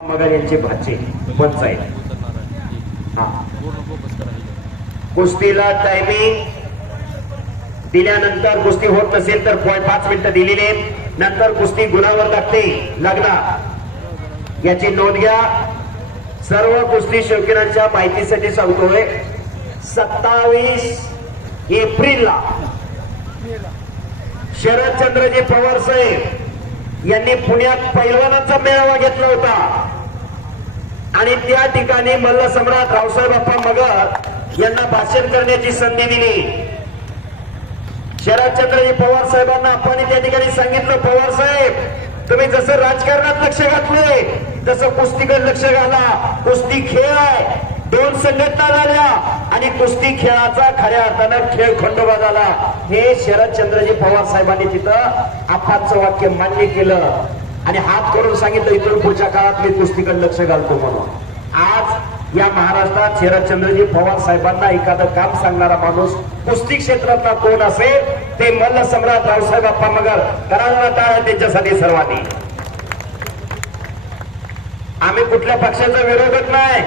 मगर यांचे भाचे पंच आहेत हा. कुस्तीला टायमिंग दिल्यानंतर कुस्ती होत नसेल तर पाच मिनिटं दिलेली आहेत. नंतर कुस्ती गुणावर लागते. लग्नात याची नोंद घ्या. सर्व कुस्ती शौकीनांच्या माहितीसाठी सांगतोय. सत्तावीस एप्रिलला शरदचंद्रजी पवार साहेब यांनी पुण्यात पैलवानाचा मेळावा घेतला होता. आणि त्या ठिकाणी मल्ल सम्राट रावसाहेब अप्पा मगर यांना भाषण करण्याची संधी दिली. शरदचंद्रजी पवार साहेबांना आपण त्या ठिकाणी सांगितलं पवार साहेब तुम्ही जसं राजकारणात लक्ष घातले तसं कुस्तीकडे लक्ष घाला. कुस्ती खेळ आहे. दोन संघटना झाल्या आणि कुस्ती खेळाचा खऱ्या अर्थानं खेळ खंडोबा झाला. हे शरदचंद्रजी पवार साहेबांनी तिथं आपाचं वाक्य मान्य केलं. आणि हात करून सांगितलं इथून पुढच्या काळात मी कुस्तीकडे लक्ष घालतो म्हणून. आज या महाराष्ट्रात शरदचंद्रजी पवार साहेबांना एखादं काम सांगणारा माणूस कुस्ती क्षेत्रातला कोण असेल ते मल्ल सम्राट रावसाहेब अप्पा मगर करायला टाळा त्यांच्यासाठी सर्वांनी. आम्ही कुठल्या पक्षाचा विरोधक नाही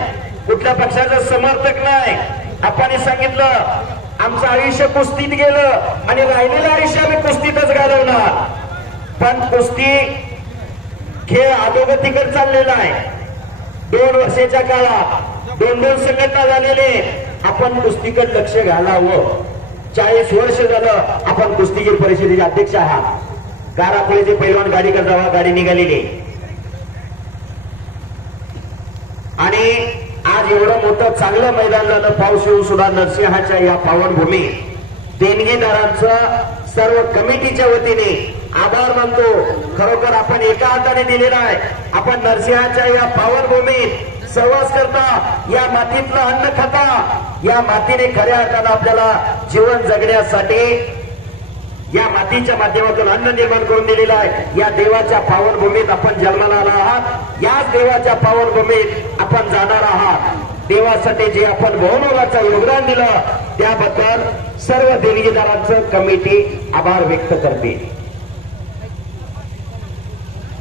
कुठल्या पक्षाचा समर्थक नाही. आपण सांगितलं आमचं आयुष्य कुस्तीत गेलं आणि राहिलेलं आयुष्य आम्ही कुस्तीतच घालवणार. पण कुस्ती खेळ अधोगतीकडे चाललेला आहे. दोन वर्षाच्या काळात दोन दोन संघटना झालेले आपण कुस्तीकडे लक्ष घालावं. चाळीस वर्ष झालं आपण कुस्तीगीर परिषदेचे अध्यक्ष आहात. गारापुळेचे पैलवान गाडी जावा गाडी निघालेली आणि आज एवढं मोठं चांगलं मैदान झालं पाऊस येऊन सुद्धा नरसिंहाच्या या पावनभूमी देणगीदारांचं सर्व कमिटीच्या वतीने आभार मानतो. खरोखर आपण एका हाताने दिलेला आहे. आपण नरसिंहाच्या या पावनभूमीत सहवास करता. या मातीतलं अन्न खाता. या मातीने खऱ्या अर्थानं आपल्याला जीवन जगण्यासाठी या मातीच्या माध्यमातून अन्न निर्माण करून दिलेलं आहे. या देवाच्या पावनभूमीत आपण जन्माला आला आहात. याच देवाच्या पावनभूमीत आपण जाणार आहात. देवासाठी जे आपण बहुमोलाचं योगदान दिलं त्याबद्दल सर्व देणगीदारांचं कमिटी आभार व्यक्त करते.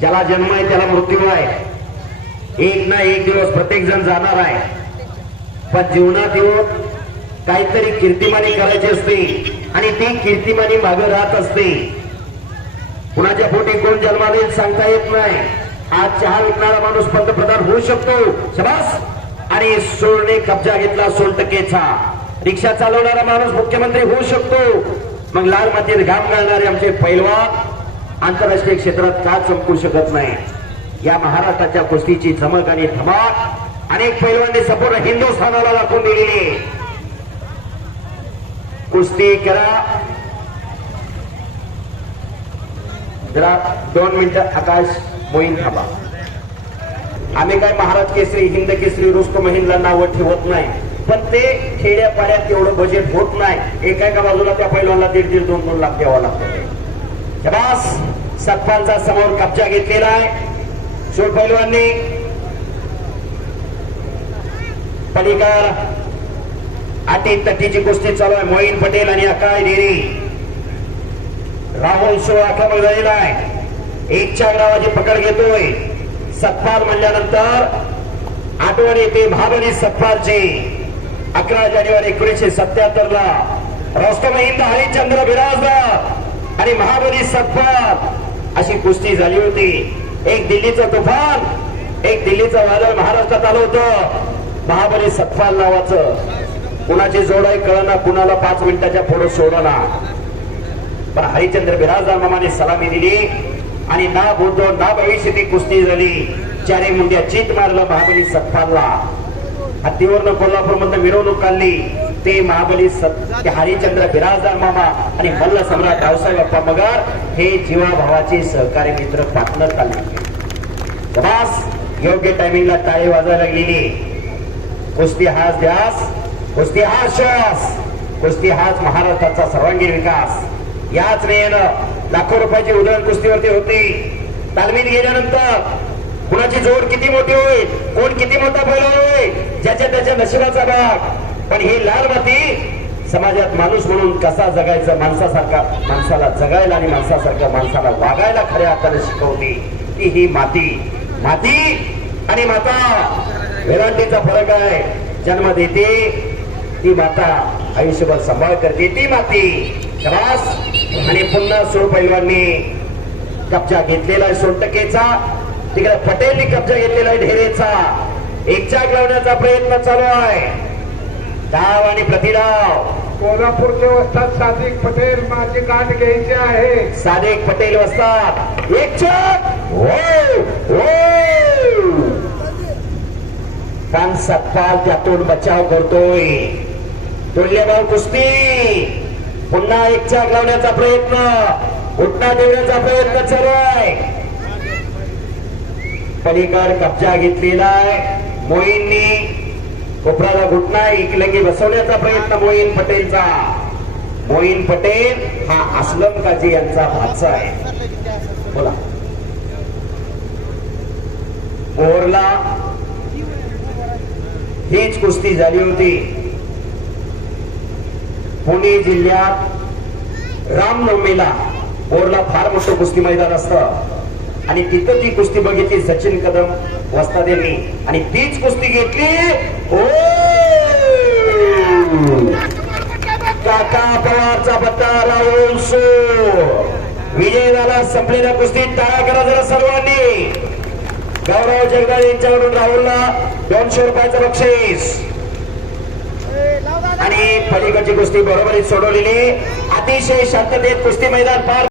ज्याला जन्म आहे त्याला मृत्यू आहे. एक ना एक दिवस प्रत्येक जण जाणार आहे. पण जीवनात येऊन काहीतरी कीर्तिमानी करायची असते आणि ती कीर्तिमानी मागे राहत असते. कुणाच्या पोटी कोण जन्माला सांगता येत नाही. आज चहा विकणारा माणूस पंतप्रधान होऊ शकतो. शबास! आणि सोळने कब्जा घेतला सोळ टक्केचा. रिक्षा चालवणारा माणूस मुख्यमंत्री होऊ शकतो. मग लाल मातीत घाम घालणारे आमचे पैलवान आंतरराष्ट्रीय क्षेत्रात का चमकू शकत नाही? या महाराष्ट्राच्या कुस्तीची चमक आणि धमाक अनेक पैलवांनी संपूर्ण हिंदुस्थानाला दाखवून दिलेली कुस्ती करा. जरा दोन मिनिटं आकाश मोहीन थांबा. आम्ही काय महाराज केसरी हिंद केसरी रुस्त हिंदला नावं ठेवत नाही. पण ते खेड्यापाड्यात एवढं बजेट होत नाही. एका एका बाजूला त्या पैलवानला दीड दीड दोन दोन लाख द्यावा लागतो. शबास सरपंचा समोर कब्जा घेतलेला आहे. सोड पैलवांनी पलीकर आटी तटीची कुस्ती चालू आहे. मोईन पटेल आणि अकाय डेरी. राहुल शो आक्रमक झालेला आहे. एकच्या नावाची पकड घेतोय. सत्पाल म्हणल्यानंतर आठवण येते महाबली सत्पालची. अकरा जानेवारी एकोणीसशे सत्याहत्तर ला रोस्तम हिंद हरिश्चंद्र बिराजदार. आणि महाबली सत्पाल अशी कुस्ती झाली होती. एक दिल्लीचं तुफान एक दिल्लीचं वादळ महाराष्ट्रात आलं होतं. महाबली सत्पाल नावाचं. कुणाची जोड आहे कळना कुणाला पाच मिनिटाच्या पुढे सोडना. पण हरिचंद्र बिराजदार मामाने सलामी दिली आणि ना भूतो ना भविष्य ती कुस्ती झाली. चारे मुंड्या चित मारलं महाबली सत्पालला हत्तीवरनं कोल्हापूरमधनं मिरवणूक काढली. ते महाबली सत हरिचंद्र बिराजदार मामा आणि मल्ल सम्राट रावसाहेब अप्पा मगर हे जीवाभावाचे सहकारी मित्र पार्टनर काढले बस योग्य टायमिंगला टाळी वाजायला लागलेली. कुस्ती हाच ध्यास कुस्ती हाच श्वास कुस्ती हाच महाराष्ट्राचा सर्वांगीण विकास. याच वेळेनं लाखो रुपयाची उधळण कुस्तीवरती होती. तालमीत गेल्यानंतर कुणाची जोड किती मोठी होईल? कोण किती मोठा फैला होईल? ज्याच्या त्याच्या नशिबाचा भाग. पण ही लाल माती समाजात माणूस म्हणून कसा जगायचा माणसासारखा माणसाला जगायला आणि माणसासारख्या माणसाला वागायला खऱ्या अर्थाने शिकवते ती ही माती. माती आणि माता. वेलांटीचा फरक आहे. जन्म देते ती माता आयुष्यभर सांभाळ करते ती माती. त्रास आणि पुन्हा सोड पैलवांनी कब्जा घेतलेला आहे सोनटकेचा तिकडे पटेलनी कब्जा घेतलेला आहे ढेरेचा. एकचाक लावण्याचा प्रयत्न चालू आहे. डाव आणि प्रतिडाव कोल्हापूरचे वस्तात सादिक पटेल माझी गाठ घ्यायची आहे. सादिक पटेल वसतात. एक चाक कान सत्पाल त्यातून बचाव करतोय. तुल्यबळ कुस्ती. पुन्हा एक चाक लावण्याचा प्रयत्न. उठणा देण्याचा प्रयत्न चालू आहे. पलीकड कब्जा घेतलेला आहे. मोईननी कोपराला घुटना एकलंगी बसवण्याचा प्रयत्न मोईन पटेलचा. मोईन पटेल हा असलम काजी यांचा भाचा आहे. बोला. ओरला हीच कुस्ती झाली होती. पुणे जिल्ह्यात रामनवमीला बोरला फार मोठं कुस्ती मैदान असतं. आणि तिथं ती कुस्ती बघितली सचिन कदम. वस्ताद आणि तीच कुस्ती घेतली. हो! काका पवारचा पत्ता राहुल सो विजय झाला संपलेल्या कुस्ती टाळा करा जरा सर्वांनी. गौरव जगदाळे यांच्याकडून राहुलला दोनशे रुपयाचं बक्षीस. आणि पलीकडची कुस्ती बरोबरीत सोडवलेली. अतिशय शांततेत कुस्ती मैदान पार